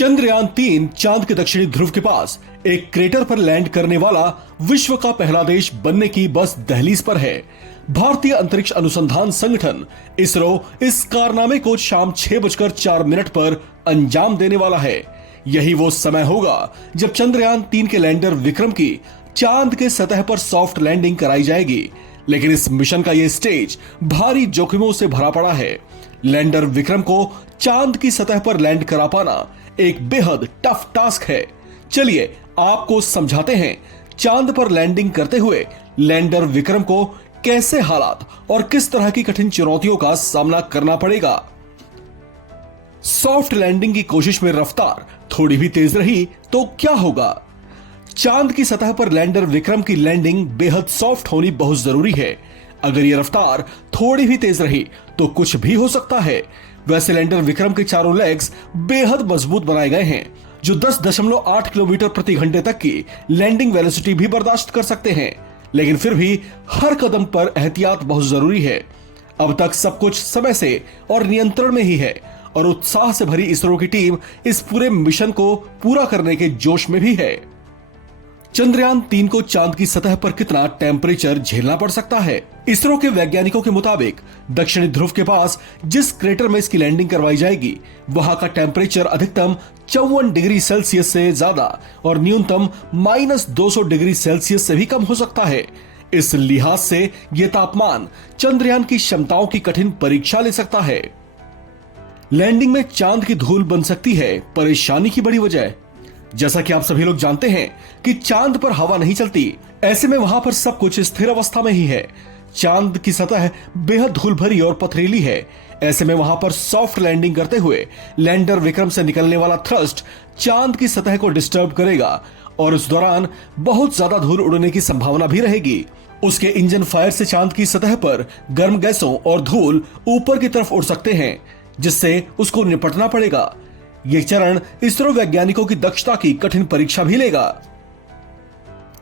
चंद्रयान-3 चांद के दक्षिणी ध्रुव के पास एक क्रेटर पर लैंड करने वाला विश्व का पहला देश बनने की बस दहलीज पर है। भारतीय अंतरिक्ष अनुसंधान संगठन इसरो इस कारनामे को शाम 6:04 पर अंजाम देने वाला है। यही वो समय होगा जब चंद्रयान-3 के लैंडर विक्रम की चांद के सतह पर सॉफ्ट लैंडिंग कराई जाएगी। लेकिन इस मिशन का यह स्टेज भारी जोखिमों से भरा पड़ा है। लैंडर विक्रम को चांद की सतह पर लैंड करा पाना एक बेहद टफ टास्क है। चलिए आपको समझाते हैं चांद पर लैंडिंग करते हुए लैंडर विक्रम को कैसे हालात और किस तरह की कठिन चुनौतियों का सामना करना पड़ेगा। सॉफ्ट लैंडिंग की कोशिश में रफ्तार थोड़ी भी तेज रही तो क्या होगा। चांद की सतह पर लैंडर विक्रम की लैंडिंग बेहद सॉफ्ट होनी बहुत जरूरी है। अगर ये रफ्तार थोड़ी भी तेज रही तो कुछ भी हो सकता है। वैसे लैंडर विक्रम के चारों लेग्स बेहद मजबूत बनाए गए हैं जो 10.8 किलोमीटर प्रति घंटे तक की लैंडिंग वेलोसिटी भी बर्दाश्त कर सकते हैं। लेकिन फिर भी हर कदम पर एहतियात बहुत जरूरी है। अब तक सब कुछ समय से और नियंत्रण में ही है और उत्साह से भरी इसरो की टीम इस पूरे मिशन को पूरा करने के जोश में भी है। चंद्रयान-3 को चांद की सतह पर कितना टेम्परेचर झेलना पड़ सकता है। इसरो के वैज्ञानिकों के मुताबिक दक्षिणी ध्रुव के पास जिस क्रेटर में इसकी लैंडिंग करवाई जाएगी वहां का टेम्परेचर अधिकतम 54 डिग्री सेल्सियस से ज्यादा और न्यूनतम -200 डिग्री सेल्सियस से भी कम हो सकता है। इस लिहाज से यह तापमान चंद्रयान की क्षमताओं की कठिन परीक्षा ले सकता है। लैंडिंग में चांद की धूल बन सकती है परेशानी की बड़ी वजह। जैसा कि आप सभी लोग जानते हैं कि चांद पर हवा नहीं चलती, ऐसे में वहां पर सब कुछ स्थिर अवस्था में ही है। चांद की सतह बेहद धूल भरी और पथरीली है। ऐसे में वहां पर सॉफ्ट लैंडिंग करते हुए लैंडर विक्रम से निकलने वाला थ्रस्ट चांद की सतह को डिस्टर्ब करेगा और उस दौरान बहुत ज्यादा धूल उड़ने की संभावना भी रहेगी। उसके इंजन फायर से चांद की सतह पर गर्म गैसों और धूल ऊपर की तरफ उड़ सकते हैं जिससे उसको निपटना पड़ेगा। यह चरण इसरो वैज्ञानिकों की दक्षता की कठिन परीक्षा भी लेगा।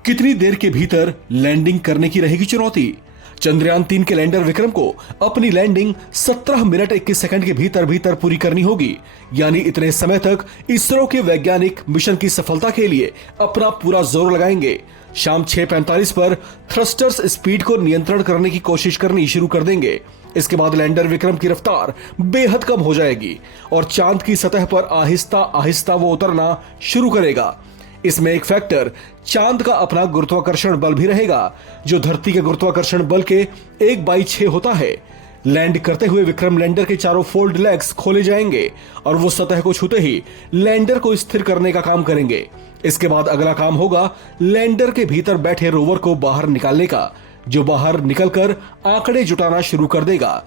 कितनी देर के भीतर लैंडिंग करने की रहेगी चुनौती। चंद्रयान-3 के लैंडर विक्रम को अपनी लैंडिंग 17 मिनट 21 सेकंड के भीतर पूरी करनी होगी। यानी इतने समय तक इसरो के वैज्ञानिक मिशन की सफलता के लिए अपना पूरा जोर लगाएंगे। शाम 6:45 पर थ्रस्टर्स स्पीड को नियंत्रण करने की कोशिश करनी शुरू कर देंगे। इसके बाद लैंडर विक्रम की रफ्तार बेहद कम हो जाएगी और चांद की सतह पर आहिस्ता आहिस्ता वो उतरना शुरू करेगा। इसमें एक फैक्टर चांद का अपना गुरुत्वाकर्षण बल भी रहेगा जो धरती के गुरुत्वाकर्षण बल के 1/6 होता है। लैंड करते हुए विक्रम लैंडर के चारों फोल्ड लेग्स खोले जाएंगे और वो सतह को छूते ही लैंडर को स्थिर करने का काम करेंगे। इसके बाद अगला काम होगा लैंडर के भीतर बैठे रोवर को बाहर निकालने का, जो बाहर निकलकर आंकड़े जुटाना शुरू कर देगा।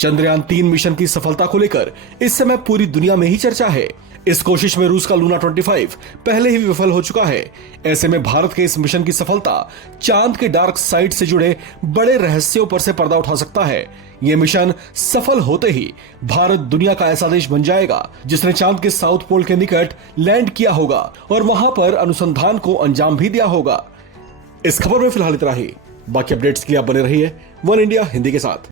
चंद्रयान-3 मिशन की सफलता को लेकर इस समय पूरी दुनिया में ही चर्चा है। इस कोशिश में रूस का लूना 25 पहले ही विफल हो चुका है। ऐसे में भारत के इस मिशन की सफलता चांद के डार्क साइड से जुड़े बड़े रहस्यों पर से पर्दा उठा सकता है। यह मिशन सफल होते ही भारत दुनिया का ऐसा देश बन जाएगा जिसने चांद के साउथ पोल के निकट लैंड किया होगा और वहां पर अनुसंधान को अंजाम भी दिया होगा। इस खबर में फिलहाल इतना ही। बाकी अपडेट्स के लिए आप बने रहिए वन इंडिया हिंदी के साथ।